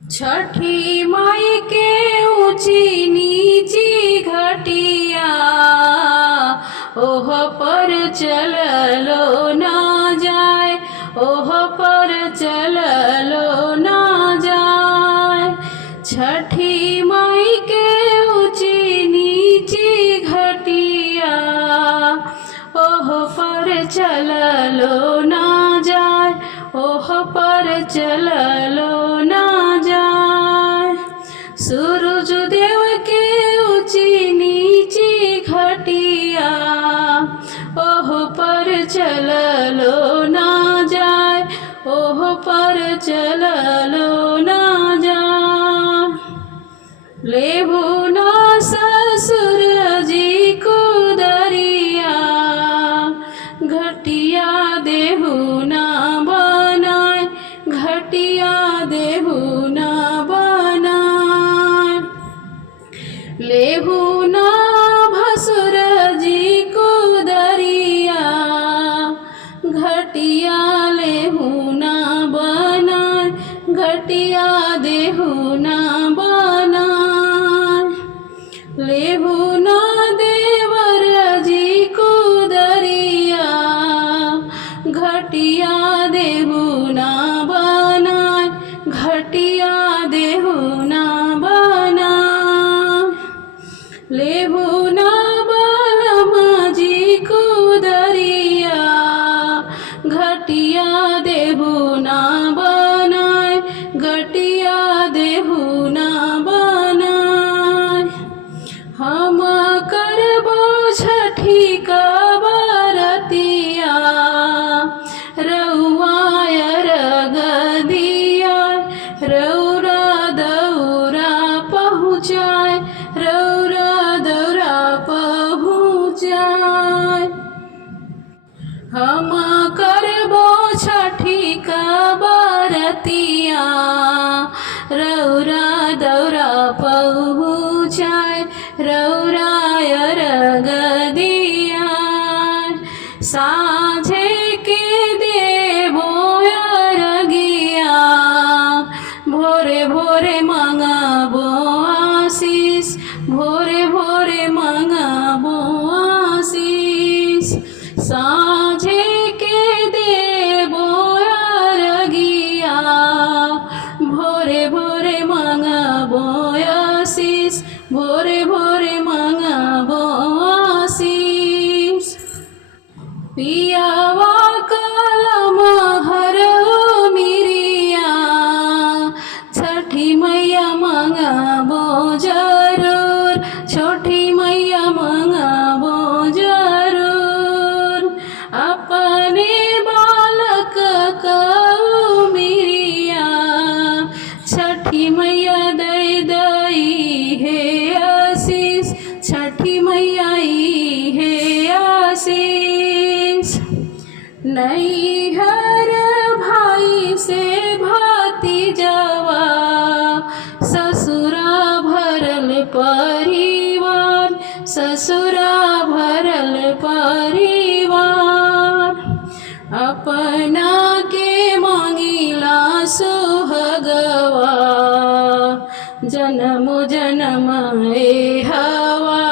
छठी माई के ऊंची नीची घटिया, ओह पर चललो ना जाए, ओह पर चललो ना जाए। छठी माई के ऊंची नीची घटिया, ओह पर चललो ना जाए, ओह पर चललो ना जाए। सूरज देव के ऊंची नीची घटिया, ओह पर चललो ना जाए, ओह पर चललो ना जाए। लेबू ना ससुर जी को दरिया, घटिया देहू ना बनाए, घटिया देहू ना बनाए। लेबू ना भसुर जी को दरिया, घटिया लेहू ना बनाए, घटिया देहू ना बनाए। लेबू ना देवर जी को दरिया, घटिया देहू ना बनाए, घटिया देहू ना बनाए। लेबू ना बालमा जी को दरिया, घटिया देहू ना बनाए, घटिया देहू ना बनाए। हम करबो छठी का बरतिया, रउआ अर्घ दिया, रउरा दौरा पहुँचाए, रउरा दौरा पहुँचाए। हम करबो छठी का बरतिया, रउरा दौरा पहुँचाए, रउरा अर्घ दिया। साँझे के देबो अर्घिया, भोरे भोरे मंगाबो आशीष, भोरे भोरे मंगाबो आशीष। साँझे के देबो अर्घिया, भोरे भोरे मंगाबो आशीष, भोरे भोरे मंगाबो आशीष। पियावा कलमा हरो मिरिया, छठी मैया मंगाबो जरूर, छोटी मैया मंगाबो जरूर। अपने बालक कऊ मिरिया, छठी मैया दई दई है आशीष, छठी मैया है आशीष। नैहर भाई से भतीजवा, ससुरा भरल परिवार, ससुरा भरल परिवार। अपना के मांगिला सुहगवा, जन्म जन्म ए हवा,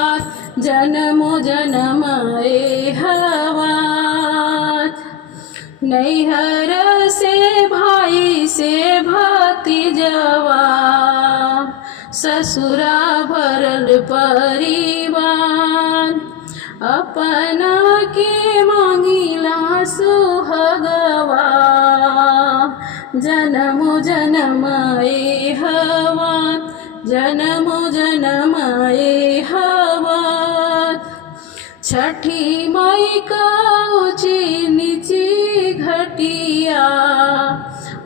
जन्म जन्म ए हवा। नैहर से भाई से भतीजवा, ससुरा भरल परिवार। अपना के मांगिला सुहगवा, जन्म जन्म ए हवा, जन्म जन्म ए हवा। छठी माई का ऊंची नीची घटिया,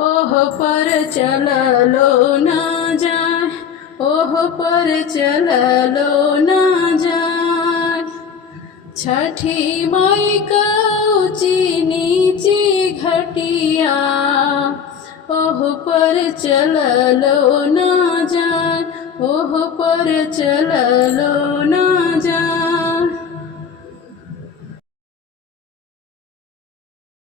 ओह पर चललो ना जाए, ओह पर चललो ना जाए। छठी माई का ऊंची नीची घटिया, ओह पर चललो ना जाए, ओह पर चललो ना जाए।